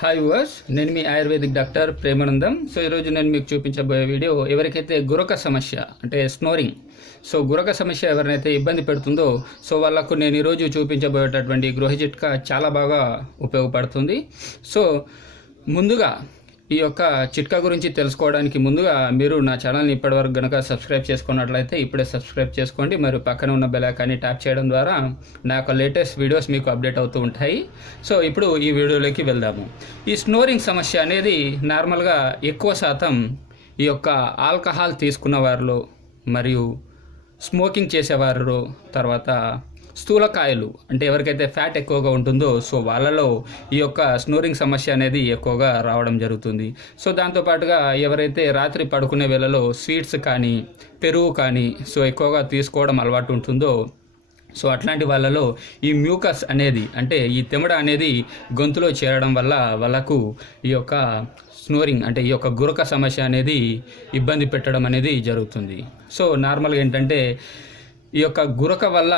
Hi viewers, నేను మీ ayurvedic doctor Premanandam. So ఈరోజు నేను మీకు చూపించబోయే వీడియో ఎవరికైతే గురక సమస్య అంటే స్నోరింగ్, సో గురక సమస్య ఎవరినైతే ఇబ్బంది పెడుతుందో సో వాళ్ళకు నేను ఈరోజు చూపించబోయేటటువంటి గృహ చిట్కా చాలా బాగా ఉపయోగపడుతుంది. సో ముందుగా ఈ యొక్క చిట్కా గురించి తెలుసుకోవడానికి ముందుగా మీరు నా ఛానల్ని ఇప్పటివరకు కనుక సబ్స్క్రైబ్ చేసుకున్నట్లయితే ఇప్పుడే సబ్స్క్రైబ్ చేసుకోండి. మరియు పక్కన ఉన్న బెల్ ఐకాన్ని ట్యాప్ చేయడం ద్వారా నా యొక్క లేటెస్ట్ వీడియోస్ మీకు అప్డేట్ అవుతూ ఉంటాయి. సో ఇప్పుడు ఈ వీడియోలోకి వెళ్దాము. ఈ స్నోరింగ్ సమస్య అనేది నార్మల్గా ఎక్కువ శాతం ఈ యొక్క ఆల్కహాల్ తీసుకున్న వారిలో మరియు స్మోకింగ్ చేసేవారిలో, తర్వాత స్థూలకాయలు అంటే ఎవరికైతే ఫ్యాట్ ఎక్కువగా ఉంటుందో సో వాళ్ళలో ఈ యొక్క స్నోరింగ్ సమస్య అనేది ఎక్కువగా రావడం జరుగుతుంది. సో దాంతోపాటుగా ఎవరైతే రాత్రి పడుకునే వేళలో స్వీట్స్ కానీ పెరుగు కానీ సో ఎక్కువగా తీసుకోవడం అలవాటు ఉంటుందో సో అట్లాంటి వాళ్ళలో ఈ మ్యూకస్ అనేది అంటే ఈ తెమడ అనేది గొంతులో చేరడం వల్ల వాళ్ళకు ఈ యొక్క స్నోరింగ్ అంటే ఈ యొక్క గురక సమస్య అనేది ఇబ్బంది పెట్టడం అనేది జరుగుతుంది. సో నార్మల్గా ఏంటంటే ఈ యొక్క గురక వల్ల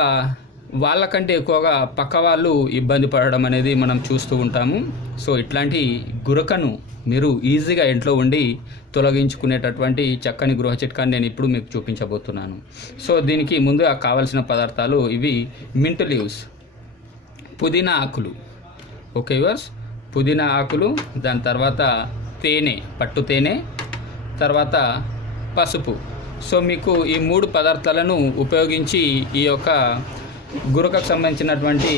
వాళ్ళకంటే ఎక్కువగా పక్క వాళ్ళు ఇబ్బంది పడడం అనేది మనం చూస్తూ ఉంటాము. సో ఇట్లాంటి గురకను మీరు ఈజీగా ఇంట్లో ఉండి తొలగించుకునేటటువంటి చక్కని గృహ చిట్కాని నేను ఇప్పుడు మీకు చూపించబోతున్నాను. సో దీనికి ముందుగా కావాల్సిన పదార్థాలు ఇవి: మింట్ లీవ్స్, పుదీనా ఆకులు, ఓకే వ్యూవర్స్, పుదీనా ఆకులు, దాని తర్వాత తేనె, పట్టు తేనె, తర్వాత పసుపు. సో మీకు ఈ 3 పదార్థాలను ఉపయోగించి ఈ యొక్క గురకకు సంబంధించినటువంటి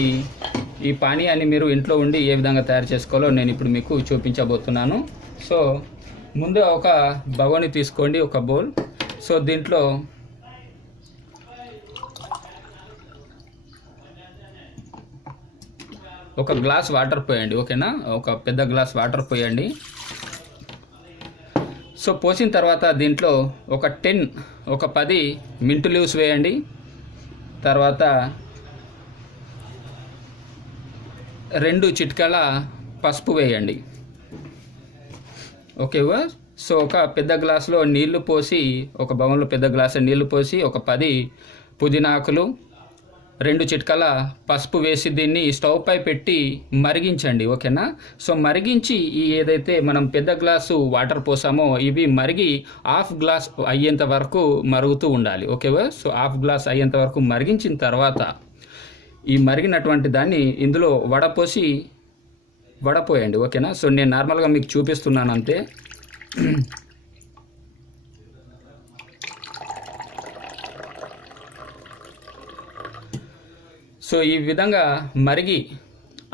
ఈ పానీయాన్ని మీరు ఇంట్లో ఉండి ఏ విధంగా తయారు చేసుకోవాలో నేను ఇప్పుడు మీకు చూపించబోతున్నాను. సో ముందు ఒక బగోని తీసుకోండి, ఒక బౌల్. సో దీంట్లో ఒక గ్లాస్ వాటర్ పోయండి, ఓకేనా? ఒక పెద్ద గ్లాస్ వాటర్ పోయండి. సో పోసిన తర్వాత దీంట్లో ఒక 10 మింట్ లీవ్స్ వేయండి. తర్వాత 2 చిటికల పసుపు వేయండి, ఓకేవా? సో ఒక పెద్ద గ్లాసులో నీళ్లు పోసి, ఒక బౌల్లో పెద్ద గ్లాసు నీళ్లు పోసి ఒక 10 పుదీనా ఆకులు, 2 చిటికల పసుపు వేసి దీన్ని స్టవ్ పై పెట్టి మరిగించండి, ఓకేనా? సో మరిగించి ఈ ఏదైతే మనం పెద్ద గ్లాసు వాటర్ పోసామో ఇవి మరిగి హాఫ్ గ్లాస్ అయ్యేంత వరకు మరుగుతూ ఉండాలి, ఓకేవా? సో హాఫ్ గ్లాస్ అయ్యేంత వరకు మరిగించిన తర్వాత ఈ మరిగినటువంటి దాన్ని ఇందులో వడపోయండి, ఓకేనా? సో నేను నార్మల్గా మీకు చూపిస్తున్నాను అంతే. సో ఈ విధంగా మరిగి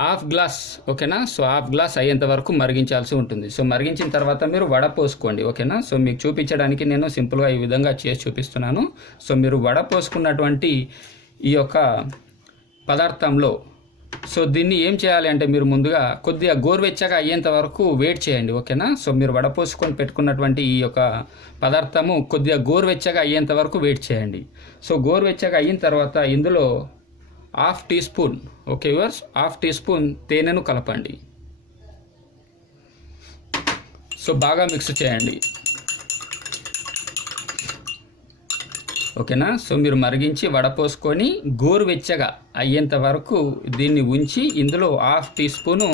హాఫ్ గ్లాస్, ఓకేనా? సో హాఫ్ గ్లాస్ అయ్యేంత వరకు మరిగించాల్సి ఉంటుంది. సో మరిగించిన తర్వాత మీరు వడపోసుకోండి, ఓకేనా? సో మీకు చూపించడానికి నేను సింపుల్గా ఈ విధంగా చేసి చూపిస్తున్నాను. సో మీరు వడపోసుకున్నటువంటి ఈ యొక్క పదార్థంలో సో దీన్ని ఏం చేయాలి అంటే మీరు ముందుగా కొద్దిగా గోరువెచ్చగా అయ్యేంత వరకు వెయిట్ చేయండి, ఓకేనా? సో మీరు వడపోసుకొని పెట్టుకున్నటువంటి ఈ యొక్క పదార్థము కొద్దిగా గోరువెచ్చగా అయ్యేంత వరకు వెయిట్ చేయండి. సో గోరువెచ్చగా అయిన తర్వాత ఇందులో 1/2 teaspoon, okay viewers, 1/2 teaspoon తేనెను కలపండి. సో బాగా మిక్స్ చేయండి, ఓకేనా? సో మీరు మరిగించి వడపోసుకొని గోరువెచ్చగా అయ్యేంత వరకు దీన్ని ఉంచి ఇందులో 1/2 టీ స్పూను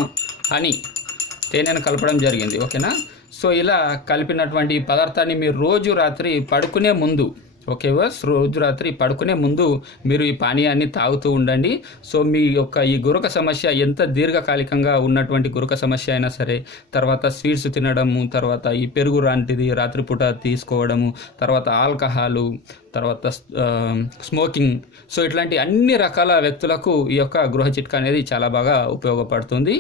తేనెను కలపడం జరిగింది, ఓకేనా? సో ఇలా కలిపినటువంటి పదార్థాన్ని మీరు రోజు రాత్రి పడుకునే ముందు, ఓకే వాస్, రోజు రాత్రి పడుకునే ముందు మీరు ఈ పానీయాన్ని తాగుతూ ఉండండి. సో మీ యొక్క ఈ గురక సమస్య ఎంత దీర్ఘకాలికంగా ఉన్నటువంటి గురక సమస్య అయినా సరే, తర్వాత స్వీట్స్ తినడము, తర్వాత ఈ పెరుగు లాంటిది రాత్రిపూట తీసుకోవడము, తర్వాత ఆల్కహాలు, తర్వాత స్మోకింగ్, సో ఇట్లాంటి అన్ని రకాల వ్యక్తులకు ఈ యొక్క గృహ చిట్కా అనేది చాలా బాగా ఉపయోగపడుతుంది.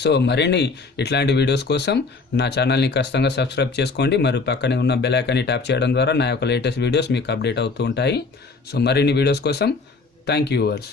సో మరిన్ని ఇట్లాంటి వీడియోస్ కోసం నా ఛానల్ని ఖచ్చితంగా సబ్స్క్రైబ్ చేసుకోండి. మరియు పక్కనే ఉన్న బెల్ ఐకాన్ని ట్యాప్ చేయడం ద్వారా నా యొక్క లేటెస్ట్ వీడియోస్ మీకు అప్డేట్ అవుతూ ఉంటాయి. సో మరిన్ని వీడియోస్ కోసం థ్యాంక్ యూ వ్యూవర్స్.